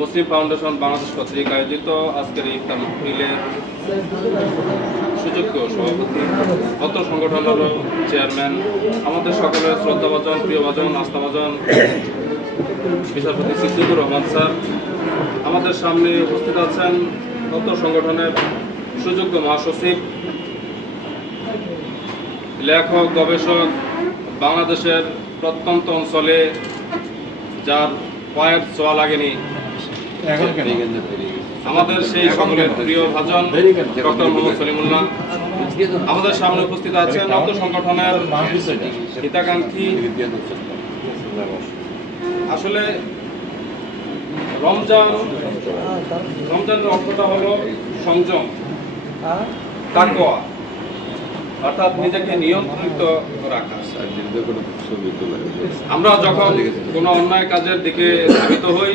মুসলিম foundation Bangladesh কর্তৃক আয়োজিত আজকের ইফতার মাহফিলের সুযোগ্য সভাপতি, অত্র সংগঠনের চেয়ারম্যান, আমাদের সকলের শ্রদ্ধাভাজন, প্রিয়ভাজন, আস্থাভাজন বিচারপতি সিদ্দিকুর রহমান স্যার, আমাদের সামনে উপস্থিত আছেন অত্র সংগঠনের সুযোগ্য মহাসচিব, লেখক, গবেষক, বাংলাদেশের প্রত্যন্ত অঞ্চলে যার পায়ের ছোঁয়া লাগেনি আমাদের সেই সকলের প্রিয় ভাজন ডক্টর মোহাম্মদ সলিমুল্লাহ, আমাদের সামনে উপস্থিত আছেন অত সংগঠনের হিতাকাঙ্ক্ষী। আসলে রমজানের অর্থটা হলো সংযম, তাকওয়া, অর্থাৎ নিজেকে নিয়ন্ত্রিত রাখা। আমরা যখন কোনো অন্যায় কাজের দিকে ধাবিত হই,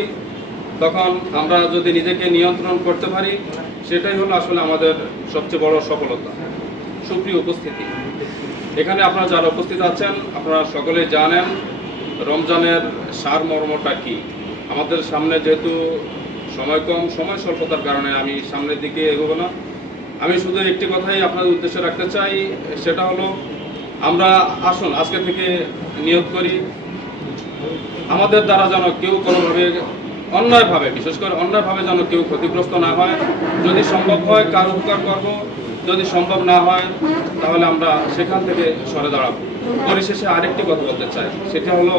তখন আমরা যদি নিজেকে নিয়ন্ত্রণ করতে পারি, সেটাই হলো আসলে আমাদের সবচেয়ে বড় সফলতা। সুপ্রিয় উপস্থিতি, এখানে আপনারা যারা উপস্থিত আছেন, আপনারা সকলে জানেন রমজানের সারমর্মটা কি। আমাদের সামনে যেহেতু সময় কম, সময় স্বল্পতার কারণে আমি সামনের দিকে এগোবো না। আমি শুধু একটি কথাই আপনাদের উদ্দেশ্যে রাখতে চাই, সেটা হলো আমরা আসুন আজকে থেকে নিয়ত করি, আমাদের দ্বারা যেন কেউ কোনোভাবে অন্যায়ভাবে, বিশেষ করে অন্যায়ভাবে যেন কেউ ক্ষতিগ্রস্ত না হয়। যদি সম্ভব হয় কার উপকার করব, যদি সম্ভব না হয় তাহলে আমরা সেখান থেকে সরে দাঁড়াবো। পরিশেষে আরেকটি কথা বলতে চাই, সেটা হলো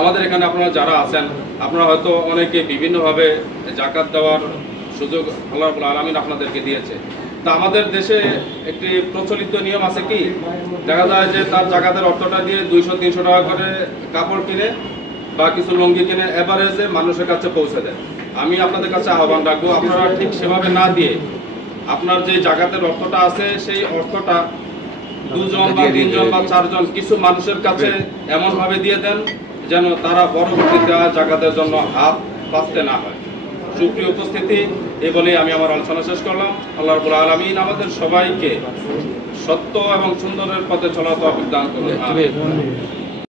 আমাদের এখানে আপনারা যারা আছেন, আপনারা হয়তো অনেকে বিভিন্নভাবে জাকাত দেওয়ার সুযোগ আল্লাহ রাব্বুল আলামিন আপনাদেরকে দিয়েছে। তা আমাদের দেশে একটি প্রচলিত নিয়ম আছে কি, দেখা যায় যে তার জাকাতের অর্থটা দিয়ে 200-300 টাকা করে কাপড় কিনে বা কিছু লুঙ্গি কিনে এভারেজে মানুষের কাছে পৌঁছে দেয়। আমি আপনাদের কাছে আহ্বান রাখবো, আপনারা ঠিক সেভাবে না দিয়ে আপনার যে জাকাতের অর্থটা আছে, সেই অর্থটা 2 জন বা 3 জন বা 4 জন কিছু মানুষের কাছে এমনভাবে দিয়ে দেন যেন তারা পরবর্তীতে জাকাতের জন্য হাত পাততে না হয়। সুপ্রিয় উপস্থিতি, এই বলেই আমি আমার আলোচনা শেষ করলাম। আল্লাহ রাব্বুল আলামিন আমাদের সবাইকে সত্য এবং সুন্দরের পথে চলার তৌফিক দান করুন।